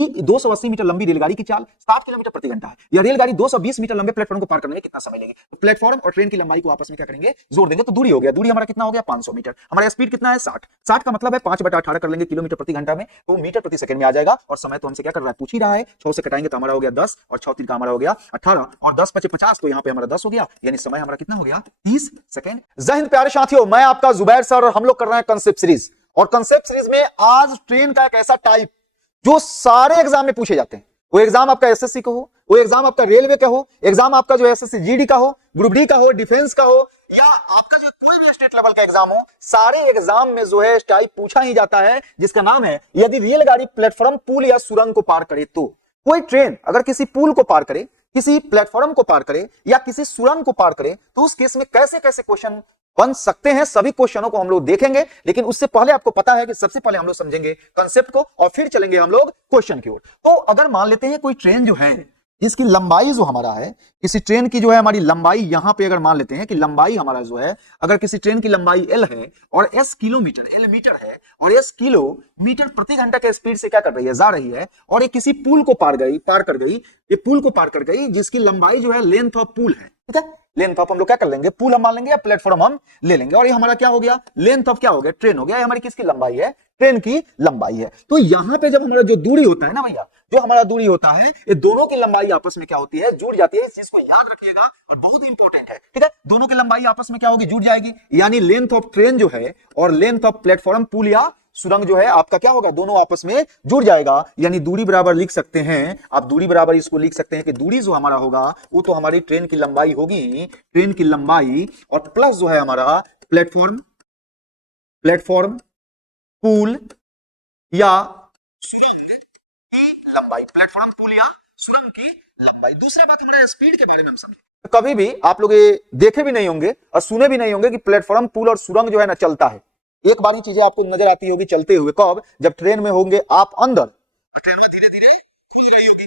कि 280 मीटर लंबी रेलगाड़ी की चाल 60 किलोमीटर प्रति घंटा है। यह रेलगाड़ी 220 मीटर लंबे प्लेटफॉर्म को पार करने में कितना समय लेगी? तो प्लेटफॉर्म और ट्रेन की लंबाई को आपस में क्या करेंगे? जोड़ देंगे तो दूरी हो गया। दूरी हमारा कितना हो गया? 500 मीटर। हमारा स्पीड कितना है? 60। 60 का मतलब है 5/18 कर लेंगे किलोमीटर प्रति घंटा में, तो मीटर प्रति सेकंड में आ जाएगा। और समय तो हमसे क्या कर रहा है? पूछ ही रहा है। 6 से कटाएंगे तो हमारा हो गया 10 और 6 3 का हमारा हो गया 18 और 10 5 50, तो यहाँ पे हमारा 10 हो गया, यानी समय हमारा कितना हो गया? 30 सेकंड। जय हिंद प्यारे साथियों, मैं आपका जुबैर सर और हम लोग कर रहे हैं कंसेप्ट सीरीज। और कंसेप्ट सीरीज में आज ट्रेन का एक ऐसा टाइप जो सारे एग्जाम में पूछे जाते हैं। वो एग्जाम आपका एसएससी का हो, वो एग्जाम आपका रेलवे का हो, एग्जाम आपका जो एसएससी जीडी का हो, ग्रुप डी का हो, डिफेंस का हो, या आपका जो कोई भी स्टेट लेवल का एग्जाम हो, सारे एग्जाम में जो है टाइप पूछा ही जाता है, जिसका नाम है यदि रेलगाड़ी प्लेटफॉर्म, पुल या सुरंग को पार करे तो। कोई ट्रेन अगर किसी पुल को पार करे, किसी प्लेटफॉर्म को पार करे या किसी सुरंग को पार करे, तो उस केस में कैसे कैसे क्वेश्चन बन सकते हैं, सभी क्वेश्चनों को हम लोग देखेंगे। लेकिन उससे पहले आपको पता है कि सबसे पहले हम लोग समझेंगे कंसेप्ट को और फिर चलेंगे हम लोग क्वेश्चन की ओर। तो अगर मान लेते हैं कोई ट्रेन जो है, इसकी लंबाई जो हमारा है, किसी ट्रेन की जो है हमारी लंबाई, यहां पे अगर मान लेते हैं कि लंबाई हमारा जो है, अगर किसी ट्रेन की लंबाई L है और S किलोमीटर, L मीटर है और S किलोमीटर प्रति घंटा के स्पीड से क्या कर रही है? जा रही है। और ये किसी पुल को पार कर गई, ये पुल को पार कर गई, जिसकी लंबाई जो है लेंथ ऑफ पुल है, ठीक है। लेंथ ऑफ हम लोग क्या कर लेंगे? पुल हम मान लेंगे या प्लेटफॉर्म हम ले लेंगे। और ये हमारा क्या हो गया? लेंथ ऑफ क्या हो गया? ट्रेन हो गया। ये हमारी किसकी लंबाई है? ट्रेन की लंबाई है। तो यहां पे जब हमारा जो दूरी होता है ना भैया, जो हमारा दूरी होता है, ये दोनों की लंबाई आपस में क्या होती है? जुड़ जाती है। इस चीज को याद रखिएगा और बहुत इंपॉर्टेंट है, ठीक है। दोनों की लंबाई आपस में क्या होगी? जुड़ जाएगी। यानी लेंथ ऑफ ट्रेन जो है और लेंथ ऑफ प्लेटफॉर्म, पुल या सुरंग जो है आपका क्या होगा? दोनों आपस में जुड़ जाएगा। यानी दूरी बराबर लिख सकते हैं आप, दूरी बराबर इसको लिख सकते हैं कि दूरी जो हमारा होगा वो तो हमारी ट्रेन की लंबाई होगी, ट्रेन की लंबाई, और प्लस जो है हमारा प्लेटफॉर्म, पुल या सुरंग की लंबाई, प्लेटफॉर्म, पुल या सुरंग की लंबाई। दूसरा बात हमारा स्पीड के बारे में हम समझें। कभी भी आप लोग ये देखे भी नहीं होंगे और सुने भी नहीं होंगे कि प्लेटफॉर्म, पुल और सुरंग जो है ना चलता है। एक बार ही चीजें आपको नजर आती होगी चलते हुए, कब? जब ट्रेन में होंगे आप अंदर, ट्रेन में धीरे धीरे खुल रही होगी,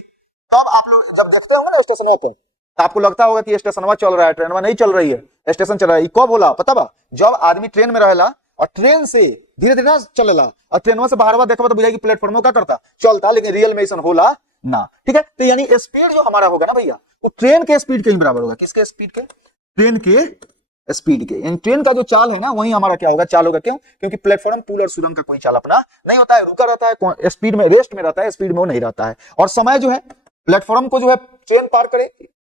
तब आप लोग जब देखते होंगे ना स्टेशन पर, तो आपको लगता होगा कि स्टेशनवा चल रहा है, ट्रेनवा नहीं चल रही है, स्टेशन चल रहा है। कब होला पता बा? जब आदमी ट्रेन में रहेला और ट्रेन से धीरे धीरे चलेला और ट्रेनवा से बाहर देखा तो बुझाएगी प्लेटफॉर्म क्या करता? चलता। लेकिन रियल में ऐसा होला ना, ठीक है। तो यानी स्पीड जो हमारा होगा ना भैया, वो ट्रेन के स्पीड के ही बराबर होगा। किसके स्पीड के? ट्रेन के स्पीड के। यानी ट्रेन का जो चाल है ना, वही हमारा क्या होगा? चाल होगा। क्यों? क्योंकि प्लेटफॉर्म, पुल और सुरंग का कोई चाल अपना नहीं होता है, रुका रहता है, स्पीड में, रेस्ट में रहता है, स्पीड में वो नहीं रहता है। और समय जो है प्लेटफॉर्म को जो है ट्रेन पार करे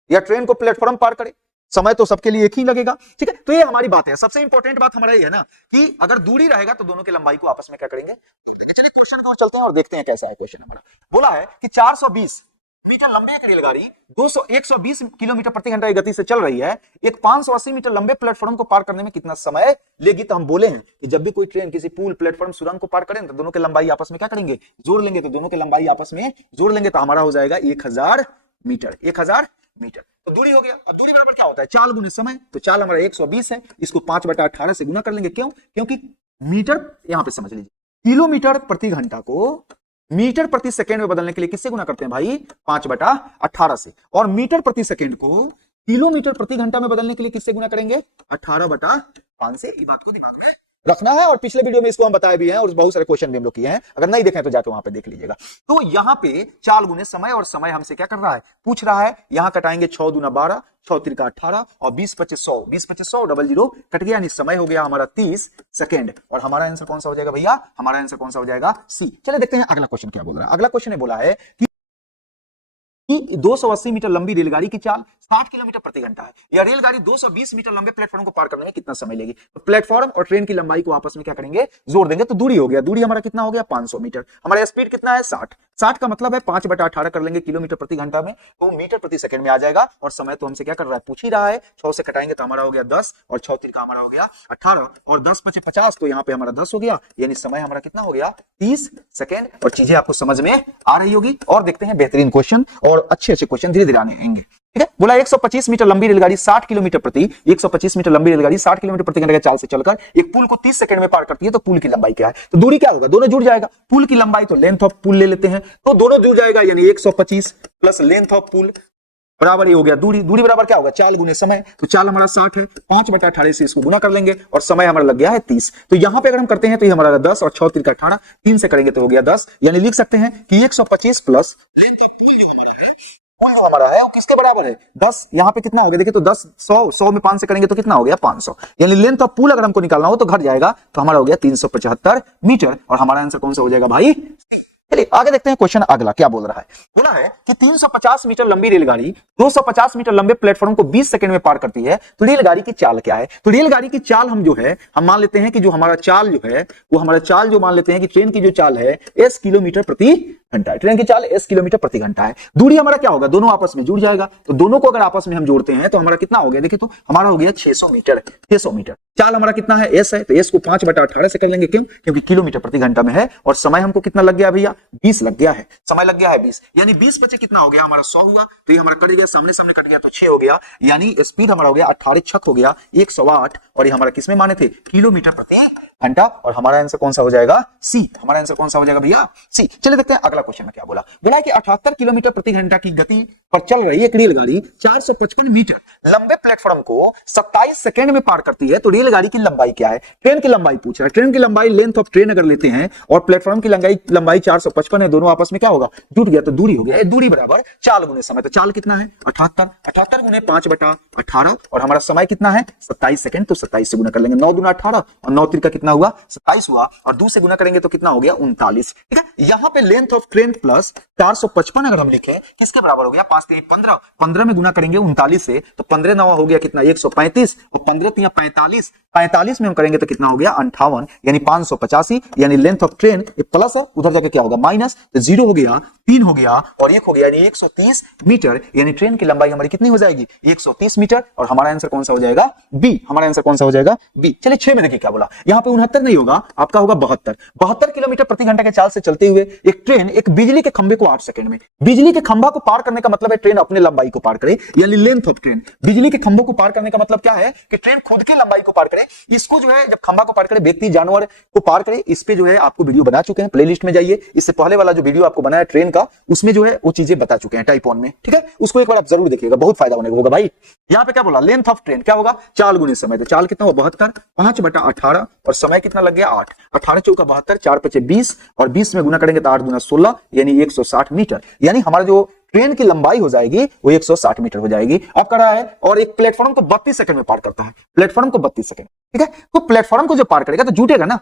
या ट्रेन को प्लेटफॉर्म पार करे, समय तो सबके लिए एक ही लगेगा, ठीक है। तो ये हमारी बात है। सबसे इंपॉर्टेंट बात हमारा ये है ना कि अगर दूरी रहेगा तो दोनों की लंबाई को आपस में क्या करेंगे? चलिए क्वेश्चन की ओर चलते हैं और देखते हैं कैसा है क्वेश्चन हमारा। बोला है कि 420 मीटर लंबी एक रेलगाड़ी 120 किलोमीटर प्रति घंटा की गति से चल रही है, एक 580 मीटर लंबे प्लेटफॉर्म को पार करने में कितना समय लेगी? तो हम बोले हैं कि जब भी कोई ट्रेन किसी पुल, प्लेटफॉर्म, सुरंग को पार करें तो दोनों की लंबाई आपस में क्या करेंगे? जोड़ लेंगे। तो दोनों की लंबाई आपस में जोड़ लेंगे तो हमारा हो जाएगा 1000 मीटर। 1000 मीटर तो दूरी हो गया। अब दूरी बराबर क्या होता है? चाल गुने समय। तो चाल हमारा 120 है, इसको 5/18 से गुना कर लेंगे। क्यों? क्योंकि मीटर, यहां पे समझ लीजिए, किलोमीटर प्रति घंटा को मीटर प्रति सेकंड में बदलने के लिए किससे गुना करते हैं भाई? 5/18 से। और मीटर प्रति सेकंड को किलोमीटर प्रति घंटा में बदलने के लिए किससे गुना करेंगे? 18/5 से। ये बात को दिमाग में रखना है। और पिछले वीडियो में इसको हम बताए भी हैं और बहुत सारे क्वेश्चन भी हम लोग किए हैं, अगर नहीं देखें तो जाके वहां पे देख लीजिएगा। तो यहां पे चाल गुने समय, और समय हमसे क्या कर रहा है? पूछ रहा है। यहां कटाएंगे 6 दूना 12, 6 त्रिका 18 और 20 25 100, 20 25 100, 00 कट गया, यानी समय हो गया हमारा 30 सेकंड। और हमारा आंसर कौन सा हो जाएगा भैया? हमारा आंसर कौन सा हो जाएगा? सी। चलिए देखते हैं अगला क्वेश्चन क्या बोल रहा है। अगला क्वेश्चन ने बोला है कि 280 मीटर लंबी रेलगाड़ी की चाल 60 किलोमीटर प्रति घंटा है। यह रेलगाड़ी 220 मीटर लंबे प्लेटफॉर्म को पार करने में कितना समय लेगी? तो प्लेटफॉर्म और ट्रेन की लंबाई को आपस में क्या करेंगे? जोड़ देंगे। तो दूरी हो गया। दूरी हमारा कितना हो गया? 500 मीटर। हमारा स्पीड कितना है? 60। 60 का मतलब है 5/18 कर लेंगे किलोमीटर प्रति घंटा में, तो मीटर प्रति सेकंड में आ जाएगा। और समय तो हमसे क्या कर रहा है? पूछ ही रहा है। 6 से कटाएंगे तो हमारा हो गया 10 और 6 3 का हमारा हो गया 18 और 10 5 50, तो यहाँ पे हमारा 10 हो गया। यानी समय हमारा कितना हो गया? 30 सेकंड। और चीजें आपको समझ में आ रही होगी। और देखते हैं बेहतरीन क्वेश्चन और अच्छे अच्छे क्वेश्चन धीरे धीरे आएंगे, ठीक है। बोला 125 मीटर लंबी रेलगाड़ी 60 किलोमीटर प्रति 125 मीटर लंबी रेलगाड़ी 60 किलोमीटर प्रति घंटे की चाल से चलकर एक पुल को 30 सेकंड में पार करती है, तो पुल की लंबाई क्या है? तो दूरी क्या होगा? दोनों जुड़ जाएगा। पुल की लंबाई तो लेंथ ऑफ पुल ले लेते हैं, तो दोनों जुड़ जाएगा, यानी 125 प्लस लेंथ ऑफ पुल बराबर ये हो गया दूरी, दूरी बराबर क्या होगा चाल गुने समय, तो चाल हमारा 60 है, 5/18 से इसको गुना कर लेंगे और समय हमारा लग गया है 30। तो यहां पे अगर हम करते हैं तो ये हमारा 10 और 6 3 18, 3 से करेंगे तो हो गया 10, यानी लिख सकते हैं कि 125 प्लस लेंथ ऑफ पूल जो हमारा है, पूल जो हमारा है वो किसके बराबर है 10। यहां पे कितना हो गया देखिए, तो 10 100 में 5 से करेंगे तो कितना हो गया 500, यानी लेंथ ऑफ पूल अगर हमको निकालना हो तो घट जाएगा, तो हमारा हो गया 375 मीटर और हमारा आंसर कौन सा हो जाएगा भाई। चलिए आगे देखते हैं क्वेश्चन अगला क्या बोल रहा है। बोला है कि 350 मीटर लंबी रेलगाड़ी 250 मीटर लंबे प्लेटफॉर्म को 20 सेकंड में पार करती है, तो रेलगाड़ी की चाल क्या है। तो रेलगाड़ी की चाल हम जो है हम मान लेते हैं कि जो हमारा चाल जो है वो हमारा चाल जो मान लेते हैं कि ट्रेन की जो चाल है s किलोमीटर प्रति घंटा है, ट्रेन की चाल s किलोमीटर प्रति घंटा है। दूरी हमारा क्या होगा, दोनों आपस में जुड़ जाएगा, तो दोनों को अगर आपस में हम जोड़ते हैं तो हमारा कितना हो गया देखिए, तो हमारा हो गया 600 मीटर। 600 मीटर चाल हमारा कितना है s है, तो s को 5/18 से कर लेंगे, क्यों, क्योंकि किलोमीटर प्रति घंटा में है और समय हमको कितना लग गया भैया 20 लग गया है, समय लग गया है 20, यानी 20 बचे कितना हो गया हमारा 100 हुआ, तो ये हमारा कट गया, सामने सामने कट गया तो 6 हो गया, यानी स्पीड हमारा हो गया 18 छक हो गया 108, और ये हमारा किसमें माने थे किलोमीटर प्रति घंटा, और हमारा आंसर कौन सा हो जाएगा सी। हमारा आंसर कौन सा हो जाएगा भैया सी। चलिए देखते हैं अगला क्वेश्चन में क्या बोला। बोला कि 78 किलोमीटर प्रति घंटा की गति पर चल रही एक रेलगाड़ी 455 मीटर लंबे प्लेटफॉर्म को 27 सेकंड में पार करती है, तो रेलगाड़ी की लंबाई क्या है। ट्रेन की लंबाई पूछ रहा है, ट्रेन की लंबाई लेंथ ऑफ ट्रेन अगर लेते हैं और प्लेटफॉर्म की लंबाई 455 है, दोनों आपस में क्या होगा जुट गया, तो दूरी हो गया, दूरी बराबर चाल गुने समय, तो चाल कितना है 78 गुने 5/18 और हमारा समय कितना है 27 सेकंड, तो 27 से गुना कर लेंगे, 9 दूना 18 और 9 3 का कितना हुआ 27 हुआ, और 2 से गुना करेंगे तो कितना हो गया 39। ठीक है, यहां पे लेंथ ऑफ ट्रेन प्लस 455 अगर हम लिखें किसके बराबर हो गया 5 3 15, 15 में गुना करेंगे 39 से, तो 15 9 हो गया कितना 135 और 15 3 45, 45 में हम करेंगे तो कितना हो गया 58, यानी 585, यानी लेंथ ऑफ ट्रेन प्लस है उधर जाके क्या होगा माइनस, तो 0 हो गया 3 हो गया और 1 हो गया, यानी 130 मीटर, यानी ट्रेन की लंबाई हमारी कितनी हो जाएगी 130 मीटर, और हमारा आंसर कौन सा हो जाएगा बी। हमारा आंसर कौन सा हो जाएगा बी। चलिए 6 में देखिए क्या बोला, यहां पे 69 नहीं होगा, आपका होगा 72 किलोमीटर प्रति घंटा के चाल से चलते हुए एक ट्रेन एक बिजली के खंभे को 8 सेकंड में, बिजली के खंभा को पार करने का मतलब है ट्रेन अपने लंबाई को पार करे, यानी लेंथ ऑफ ट्रेन, बिजली के खंभों को पार करने का मतलब क्या है कि ट्रेन खुद की लंबाई को पार करे, इसको जो है जब खंभा को पार करे व्यक्ति जानवर को पार करे, इस पे जो है आपको वीडियो बना चुके हैं, प्लेलिस्ट में जाइए, इससे पहले वाला जो वीडियो आपको बनाया ट्रेन का उसमें जो है वो चीजें बता चुके हैं टाइप 1 में, ठीक है, उसको एक बार आप जरूर देखिएगा, बहुत फायदा होगा भाई। यहाँ पे क्या बोला लेंथ ऑफ ट्रेन क्या होगा चाल गुने समय, तो चाल कितना हुआ 72, 5/18 और समय कितना लग गया 8, 18 चौका 72, 4 5 20 और 20 में गुना करेंगे तो 8 दूना 16, यानी 160 मीटर, यानी हमारा जो ट्रेन की लंबाई हो जाएगी वो 160 मीटर हो जाएगी। अब कर रहा है और एक प्लेटफॉर्म को 32 सेकंड में पार करता है, प्लेटफॉर्म को 32 सेकंड, ठीक है, तो प्लेटफॉर्म को जो पार करेगा तो जुटेगा ना,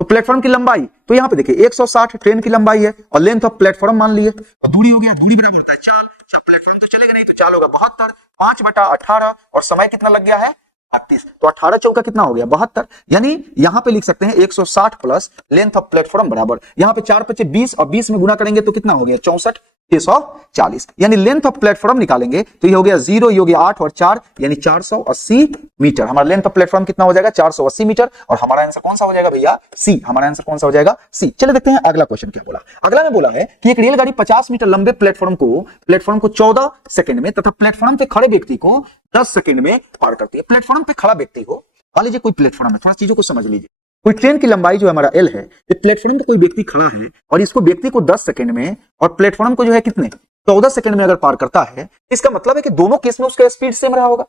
तो प्लेटफॉर्म की लंबाई, तो यहां पे देखिए 160 ट्रेन की लंबाई है और लेंथ ऑफ प्लेटफॉर्म मान लिए, तो दूरी हो गया, दूरी बराबर होता है चाल, जब प्लेटफॉर्म तो चलेगा नहीं तो चाल होगा 72, 5/18 और समय कितना लग गया है 38, तो 18 चौका कितना हो गया 72, यानी यहां पे लिख सकते हैं 160 प्लस लेंथ ऑफ प्लेटफॉर्म बराबर, यहां पे 4 5 20 और 20 में गुना करेंगे तो कितना हो गया 64, 640, यानी लेंथ ऑफ प्लेटफॉर्म निकालेंगे तो ये हो गया 0, ये हो गया 8 और 4, यानी 480 मीटर। हमारा लेंथ ऑफ प्लेटफॉर्म कितना हो जाएगा 480 मीटर, और हमारा आंसर कौन सा हो जाएगा भैया सी। हमारा आंसर कौन सा हो जाएगा सी। चलिए देखते हैं अगला क्वेश्चन क्या बोला। अगला में बोला है कि एक रेलगाड़ी 50 मीटर लंबे प्लेटफॉर्म को 14 सेकंड में तथा प्लेटफॉर्म पे खड़े व्यक्ति को 10 सेकंड में पार करती है। प्लेटफॉर्म पे खड़ा व्यक्ति को, मान लीजिए कोई प्लेटफॉर्म है, थोड़ा चीजों को समझ लीजिए, कोई ट्रेन की लंबाई जो हमारा एल है, प्लेटफॉर्म पे कोई व्यक्ति खड़ा है और इसको व्यक्ति को 10 सेकंड में और प्लेटफॉर्म को जो है कितने 14 सेकंड में अगर पार करता है, इसका मतलब है कि दोनों केस में उसका स्पीड सेम रहा होगा।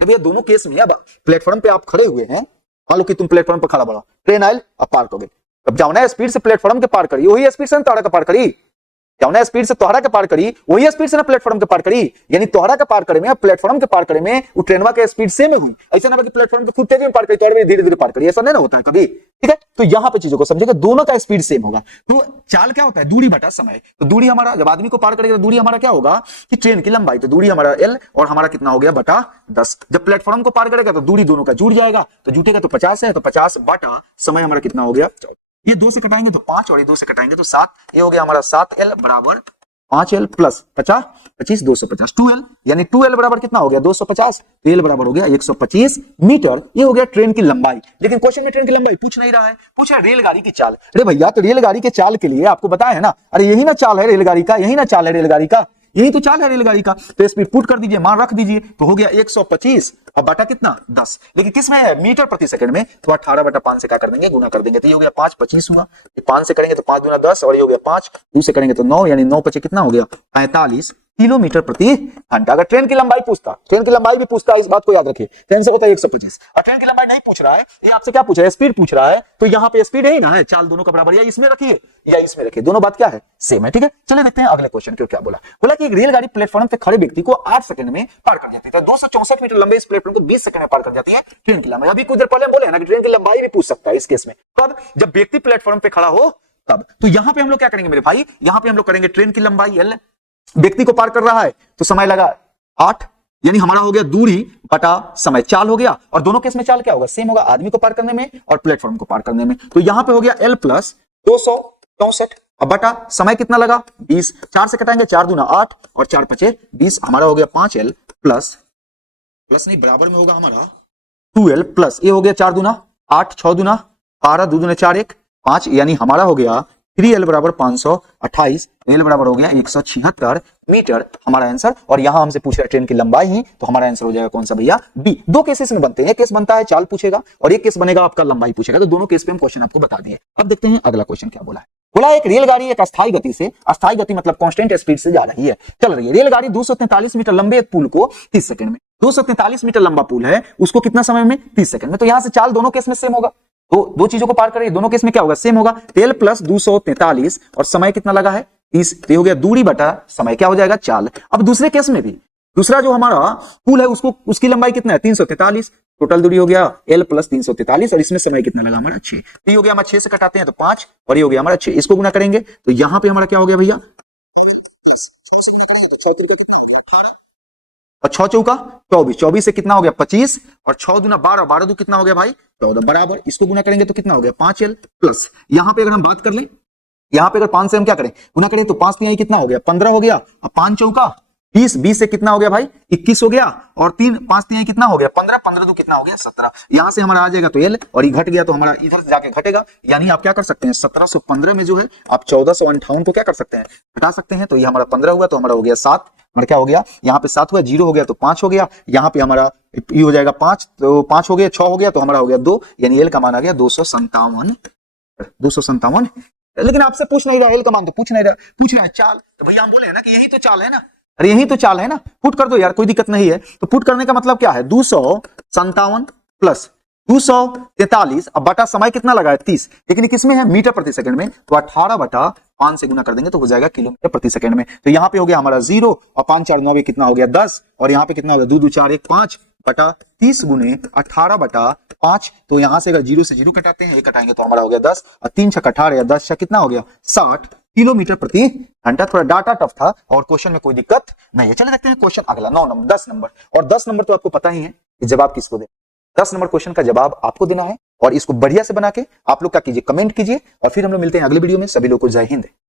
भैया दोनों केस में अब प्लेटफॉर्म पे आप खड़े हुए हैं, मान लो कि तुम प्लेटफॉर्म पर खड़ा बढ़ा, ट्रेन आयल अब पार करोगे, अब जाओ ना स्पीड से प्लेटफॉर्म के पार करी, वही स्पीड से तोहरा के पार करी, जाओ ना स्पीड से तोहरा के पार करी, वही स्पीड से ना प्लेटफॉर्म के पार करी, यानी तोहरा के पार करे में प्लेटफॉर्म के पार करे में वो ट्रेनवा के स्पीड सेम हुई। ऐसा ना कि प्लेटफॉर्म के खुद तेज में पार करी, तोहरा धीरे धीरे पार करी, ऐसा नहीं ना होता है कभी, ठीक है। तो यहां पे चीजों को समझिएगा, दोनों का स्पीड सेम होगा। तो चाल क्या होता है दूरी बटा समय, तो दूरी हमारा जब आदमी को पार करेगा तो दूरी हमारा क्या होगा कि ट्रेन की लंबाई, तो दूरी हमारा एल और हमारा कितना हो गया बटा 10। जब प्लेटफॉर्म को पार करेगा तो दूरी दोनों का जुड़ जाएगा, तो जुटेगा तो 50 है, तो 50 बटा समय हमारा कितना हो गया 14। ये 2 से कटाएंगे तो 5 और ये 2 से कटाएंगे तो 7, ये हो गया हमारा 7L बराबर 5L प्लस 50, 25 250 2L, यानी 2L बराबर कितना हो गया 250, तो L बराबर हो गया 125 मीटर। ये हो गया ट्रेन की लंबाई। लेकिन क्वेश्चन में ट्रेन की लंबाई पूछ नहीं रहा है, पूछ रहा है रेलगाड़ी की चाल। अरे भैया तो रेलगाड़ी के चाल के लिए आपको बताया है ना, अरे यही ना चाल है रेलगाड़ी का, यही ना चाल है रेलगाड़ी का, यही तो चाल है रेलगाड़ी का। तो स्पीड पुट कर दीजिए, मान रख दीजिए, तो हो गया 125 और बटा कितना 10, लेकिन किस में है मीटर प्रति सेकंड में, तो 18/5 से क्या कर देंगे गुना कर देंगे, तो ये हो गया 5 25 हुआ, 5 से करेंगे तो 5 दूना 10 और ये हो गया 5, 2 से करेंगे तो 9, यानी 9 5 कितना हो गया 45, किलोमीटर प्रति घंटा। अगर ट्रेन की लंबाई पूछता, ट्रेन की लंबाई भी पूछता है, इस बात को याद रखिए, ट्रेन से होता है 125, और ट्रेन की लंबाई नहीं पूछ रहा है, ये आपसे क्या पूछ रहा है, स्पीड पूछ रहा है, तो यहाँ पे स्पीड है ना, है चाल दोनों का बराबर, या इसमें रखिए या इसमें रखिए, दोनों बात क्या है, सेम है। ठीक है, चलिए देखते हैं अगले क्वेश्चन को क्या बोला। बोला कि एक रेलगाड़ी प्लेटफॉर्म पे खड़े व्यक्ति को 8 सेकंड में पार कर जाती है। 264 मीटर लंबे इस प्लेटफॉर्म को 20 सेकंड में पार कर जाती है ट्रेन की लंबाई। अभी कुछ देर पहले हम बोले ना कि ट्रेन की लंबाई भी पूछ सकता है इस केस में, कब, जब व्यक्ति प्लेटफॉर्म पे खड़ा हो तब। तो यहां पे हम लोग क्या करेंगे मेरे भाई, यहां पे हम लोग करेंगे ट्रेन की लंबाई L, व्यक्ति को पार कर रहा है तो समय लगा 8, यानी हमारा हो गया दूरी बटा समय, चाल हो गया, और दोनों केस में चाल क्या होगा, सेम होगा, आदमी को पार करने में और प्लेटफॉर्म को पार करने में। तो यहां पे हो गया L प्लस 264, अब बटा समय कितना लगा 20, 4 से कटाएंगे, 4 दूना 8 और 4 पचे 20, हमारा हो गया 5L प्लस नहीं बराबर में होगा हमारा 2L प्लस, ये हो गया 4 दूना 8, 6 दूना 12, 2 दूना 4, 1 5, यानी हमारा हो गया 3L बराबर 528, L बराबर हो गया 176 मीटर, हमारा आंसर। और यहां हमसे पूछ रहा है ट्रेन की लंबाई ही, तो हमारा आंसर हो जाएगा कौन सा भैया, बी। दो केसेस में बनते हैं, एक केस बनता है चाल पूछेगा और एक केस बनेगा आपका लंबाई पूछेगा, तो दोनों केस पे हम क्वेश्चन आपको बता दिए। अब देखते हैं अगला क्वेश्चन क्या बोला है। बोला एक रेलगाड़ी एक अस्थायी गति से, अस्थायी गति मतलब कांस्टेंट स्पीड से जा रही है, चल रही है। रेलगाड़ी 243 मीटर लंबे एक पुल को 30 सेकंड में, 243 मीटर लंबा पुल है, उसको कितना समय में, 30 सेकंड में। तो यहां से चाल दोनों केस में सेम होगा, तो दो चीजों को पार करें, दोनों केस में क्या होगा, सेम होगा। L प्लस 243 और समय कितना लगा है 30, तो हो गया दूरी बटा समय, क्या हो जाएगा, चाल। अब दूसरे केस में भी, दूसरा जो हमारा पुल है उसको, उसकी लंबाई कितना है 343, टोटल दूरी हो गया L प्लस 343 और इसमें समय कितना लगा हमारा 6, तो ये हो गया हमारा 6 से कटाते हैं तो 5 और ये हो गया हमारा 6, इसको गुना करेंगे तो यहां पे हमारा क्या हो गया भैया, और 6 चौका 24, 24 से कितना हो गया 25 और 6 दूना 12, 12 दू कितना हो गया भाई 14, बराबर इसको गुना करेंगे तो कितना हो गया 5L प्लस, यहां पे अगर हम बात कर लें, यहां पे अगर 5 से हम क्या करें गुना करें तो 5 तिहाई कितना हो गया 15 हो गया, अब 5 चौका 20, 20 से कितना हो गया भाई 21 हो गया, और 3 5 तिहाई कितना हो गया 15, 15 दू कितना हो गया 17, यहां से हमारा आ जाएगा तो L और ये घट गया तो हमारा इधर से जाके घटेगा, यानी आप क्या कर सकते हैं 1715 में जो है आप 1458 को क्या कर सकते हैं घटा सकते हैं, तो ये हमारा 15 हुआ तो हमारा हो गया 7, हमारा क्या हो गया यहाँ पे 7 हुआ, 0 हो गया तो 5 हो गया, यहाँ पे हमारा ये हो जाएगा 5, तो 5 हो गया 6 हो गया तो हमारा हो गया 2, यानी L का मान आ गया 257। लेकिन आपसे पूछ नहीं रहा L का मान, तो पूछ नहीं रहा, पूछ रहा है चाल, तो भैया हम बोले ना कि यही तो चाल है ना, अरे यही तो चाल है ना, पुट कर दो यार कोई दिक्कत नहीं है। तो पुट करने का मतलब क्या है 257 प्लस 243, अब बटा समय कितना लगा है 30, लेकिन किसमें है मीटर प्रति सेकंड में, तो 18 बटा 5 से गुना कर देंगे तो हो जाएगा किलोमीटर प्रति सेकंड में। तो यहाँ पे हो गया हमारा 0 और 5 4 9 कितना हो गया 10, और यहाँ पे कितना हो गया 2 2 4 1 5 बटा 30 गुने 18 बटा 5, तो यहां से अगर 0 से 0 कटाते हैं, 1 कटाएंगे तो हमारा हो गया 10 और 3 6 18 या 10 6 कितना हो गया 60 किलोमीटर प्रति घंटा। थोड़ा डाटा टफ था और क्वेश्चन में कोई दिक्कत नहीं है। चलिए देखते हैं क्वेश्चन अगला 9 नंबर 10 नंबर, और 10 नंबर तो आपको पता ही है कि जवाब किसको दे, 10 नंबर क्वेश्चन का जवाब आपको देना है, और इसको बढ़िया से बना के आप लोग क्या कीजिए कमेंट कीजिए, और फिर हम लोग मिलते हैं अगले वीडियो में। सभी लोग को जय हिंद।